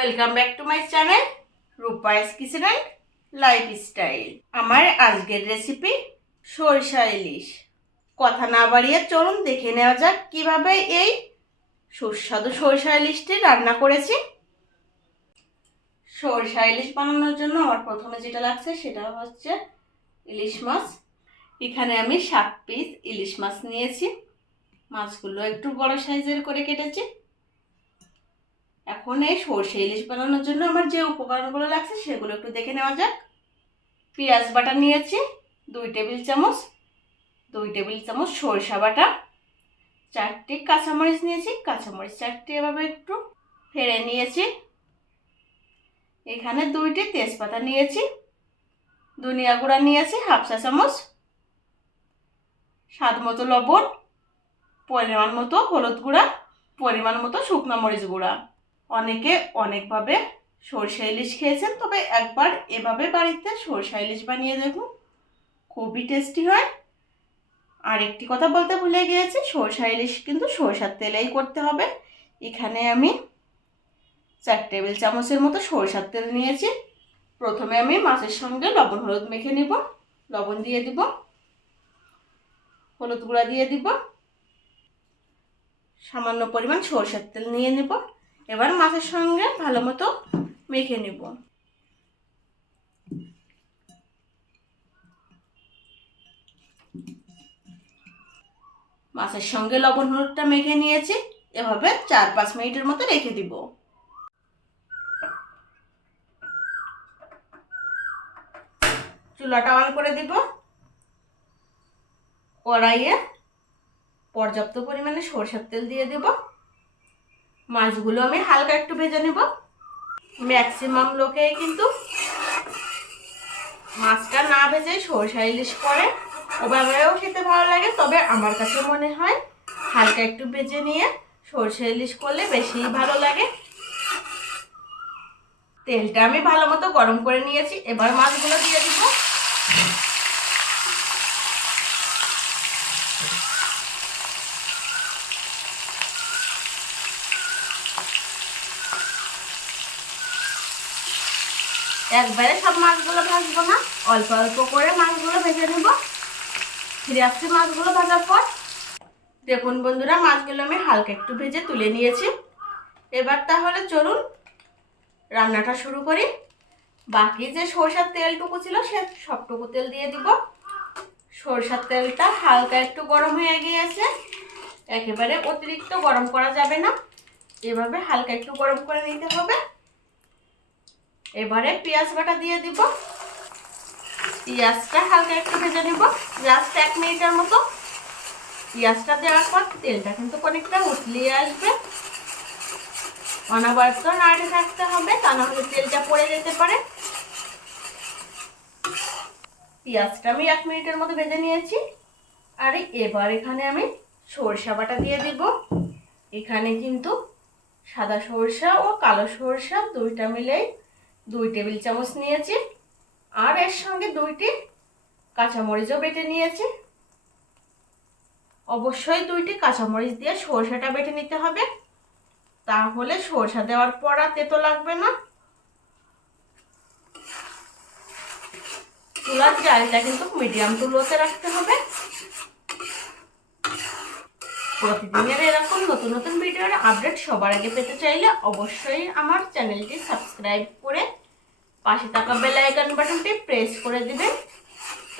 Welcome back to my channel Rupai's kitchen and lifestyle আমার আজকের recipe সরিষা ইলিশ। কথা না বাড়িয়ে চলুন দেখে নেওয়া যাক কীভাবে এই সুস্বাদু সরিষা ইলিশটি রান্না করেছি। সরিষা ইলিশ বানানোর জন্য আমার প্রথমে যেটা লাগছে সেটা হচ্ছে ইলিশ মাছ। এখানে আমি সাত পিস ইলিশ মাছ নিয়েছি। মাছগুলো একটু বড় সাইজের করে কেটেছি। এখন এই সর্ষে ইলিশ বানানোর জন্য আমার যে উপকরণগুলো লাগছে সেগুলো একটু দেখে নেওয়া যাক। পেঁয়াজ বাটা নিয়েছি, দুই টেবিল চামচ, দুই টেবিল চামচ সরিষা বাটা, চারটি কাঁচামরিচ নিয়েছি, কাঁচামরিচ চারটি এভাবে একটু ফেড়ে নিয়েছি। এখানে দুইটি তেজপাতা নিয়েছি, ধনিয়া গুঁড়া নিয়েছি, হাফ চা চামচ, স্বাদ মতো লবণ, পরিমাণ মতো হলুদ গুঁড়া, পরিমাণ মতো শুকনো মরিচ গুঁড়া। অনেকে অনেকভাবে সরষে ইলিশ খেয়েছেন, তবে একবার এভাবে বাড়িতে সরষা ইলিশ বানিয়ে দেখুন। খুবই টেস্টি হয়। আর একটি কথা বলতে ভুলে গিয়েছি, সরষা ইলিশ কিন্তু সরষার তেলেই করতে হবে। এখানে আমি চার টেবিল চামচের মতো সরষার তেল নিয়েছি। প্রথমে আমি মাছের সঙ্গে লবণ, হলুদ মেখে নিব। লবণ দিয়ে দিব। হলুদ গুঁড়া দিয়ে দিব। সামান্য পরিমাণ সরষের তেল নিয়ে নেব। এবার মাছের সঙ্গে ভালো মতো মেখে নেব। মাছের সঙ্গে লবণ হলুদটা মেখে নিয়েছি। এভাবে চার পাঁচ মিনিটের মতো রেখে দিব। চুলাটা অন করে দিব। কড়াইয়ে পর্যাপ্ত পরিমাণে সরষের তেল দিয়ে দেব। মাছগুলো আমি হালকা একটু ভেজে নেব। ম্যাক্সিমাম লোকেই কিন্তু মাছটা না ভেজে সরষা ইলিশ করে। ওভাবেও খেতে ভালো লাগে, তবে আমার কাছে মনে হয় হালকা একটু ভেজে নিয়ে সরষে ইলিশ করলে বেশি ভালো লাগে। তেলটা আমি ভালো মতো গরম করে নিয়েছি, এবার মাছগুলো দিয়ে দিব। একবারে সব মাছগুলো ভাজবো না। অল্প অল্প করে মাছগুলো ভেজে নেব। ফিরে আসছি মাছগুলো ভাজার পর। দেখুন বন্ধুরা, মাছগুলো আমি হালকা একটু ভেজে তুলে নিয়েছি। এবার তাহলে চলুন রান্নাটা শুরু করি। বাকি যে সরষার তেলটুকু ছিল, সে সবটুকু তেল দিয়ে দিব। সরষার তেলটা হালকা একটু গরম হয়ে গিয়েছে। একেবারে অতিরিক্ত গরম করা যাবে না। এভাবে হালকা একটু গরম করে নিতে হবে। এবারে পেঁয়াজ বাটা দিয়ে দিব। পেঁয়াজটা হালকা একটু ভেজে নিব। জাস্ট এক মিনিটের মতো। পেঁয়াজটা দেওয়ার পর তেলটা কিন্তু অনেকটা উতলিয়ে আসবে। অনবরত নাড়তে থাকতে হবে, তা না হলে তেলটা পড়ে যেতে পারে। পেঁয়াজটা আমি এক মিনিটের মতো ভেজে নিয়েছি। আর এবার এখানে আমি সরষা বাটা দিয়ে দিব। এখানে কিন্তু সাদা সরষা ও কালো সরষা দুইটা মিলেই দুই টেবিল চামচ নিয়েছি, আর এর সঙ্গে দুইটি কাঁচামরিচও বেটে নিয়েছি। অবশ্যই দুইটি কাঁচামরিচ দিয়ে সরষাটা বেটে নিতে হবে, তাহলে সরষা দেওয়ার পর আর তেতো লাগবে না। চুলার জালটা কিন্তু মিডিয়াম টু লোতে রাখতে হবে। প্রতিদিনের এরকম নতুন নতুন ভিডিওর আপডেট সবার আগে পেতে চাইলে অবশ্যই আমার চ্যানেলটি সাবস্ক্রাইব করে পাশে থাকা বেল আইকন বাটনটি প্রেস করে দিবেন,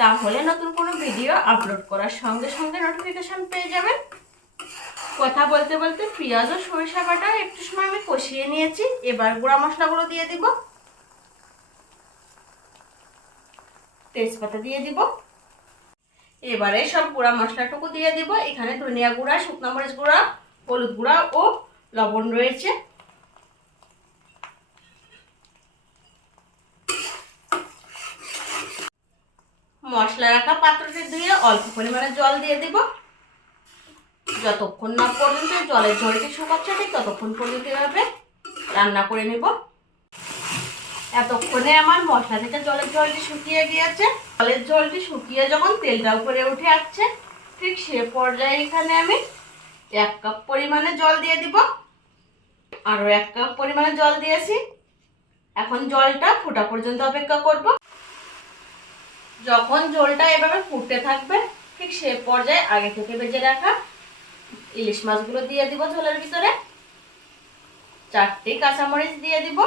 তাহলে নতুন কোনো ভিডিও আপলোড করার সঙ্গে সঙ্গে নোটিফিকেশন পেয়ে যাবেন। কথা বলতে বলতে পেঁয়াজ ও সরিষা বাটা একটু সময় আমি কষিয়ে নিয়েছি, এবার গুঁড়া মশলাগুলো দিয়ে দিব। তেজপাতা দিয়ে দিব। এবারে সব গুঁড়া মশলাটুকু দিয়ে দিব। এখানে ধনিয়া গুঁড়া, শুকনো মরিচ গুঁড়া, হলুদ গুঁড়া ও লবণ রয়েছে। মশলা রাখা পাত্রটি ধুয়ে অল্প পরিমাণে জল দিয়ে দিব। যতক্ষণ না পর্যন্ত জলের ঝড়টি শুকাচ্ছে ঠিক ততক্ষণ পর্যন্ত এভাবে রান্না করে নেব। এতক্ষণে আমার মশলা থেকে জলের জলটি শুকিয়ে গিয়েছে। জলের জলটি শুকিয়ে যখন তেলটা উপরে উঠে আসছে, ঠিক সে পর্যায়ে এখানে আমি এক কাপ পরিমাণে জল দিয়ে দিব। আরও এক কাপ পরিমাণে জল দিয়েছি। এখন জলটা ফোটা পর্যন্ত অপেক্ষা করব। যখন জলটা এভাবে ফুটতে থাকবে, ঠিক সে পর্যায়ে আগে থেকে ভেজে রাখা ইলিশ মাছগুলো দিয়ে দিব ঝোলের ভিতরে। চারটি কাঁচামরিচ দিয়ে দিব।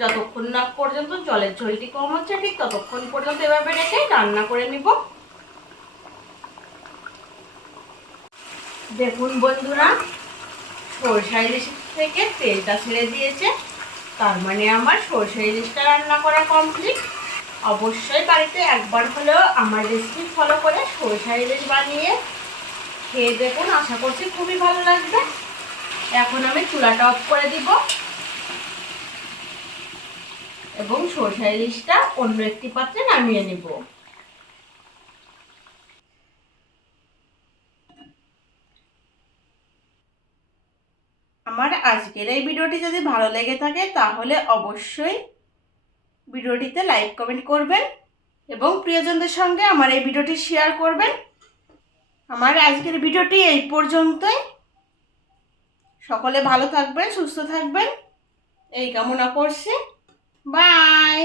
যতক্ষণ না পর্যন্ত জলের ঝোলটি কম হচ্ছে, ঠিক ততক্ষণ পর্যন্ত এভাবে রেখে রান্না করে নিব। দেখুন বন্ধুরা সরষা ইলিশ থেকে তেলটা ছেড়ে দিয়েছে। তার মানে আমার সরষা ইলিশটা রান্না করা কমপ্লিট অবশ্যই বাড়িতে একবার হলেও আমার রেসিপি ফলো করে সরষা ইলিশ বানিয়ে খেয়ে দেখুন, আশা করছি খুবই ভালো লাগবে। এখন আমি চুলাটা অফ করে দিব। এবং সরষা ইলিশটা অন্য একটি পাত্রে নামিয়ে নিব। আমার আজকের এই ভিডিওটি যদি ভালো লেগে থাকে, তাহলে অবশ্যই ভিডিওটিতে লাইক, কমেন্ট করবেন এবং প্রিয়জনদের সঙ্গে আমার এই ভিডিওটি শেয়ার করবেন। আমার আজকের ভিডিওটি এই পর্যন্তই। সকলে ভালো থাকবেন, সুস্থ থাকবেন। এই কামনা করছি। বাই!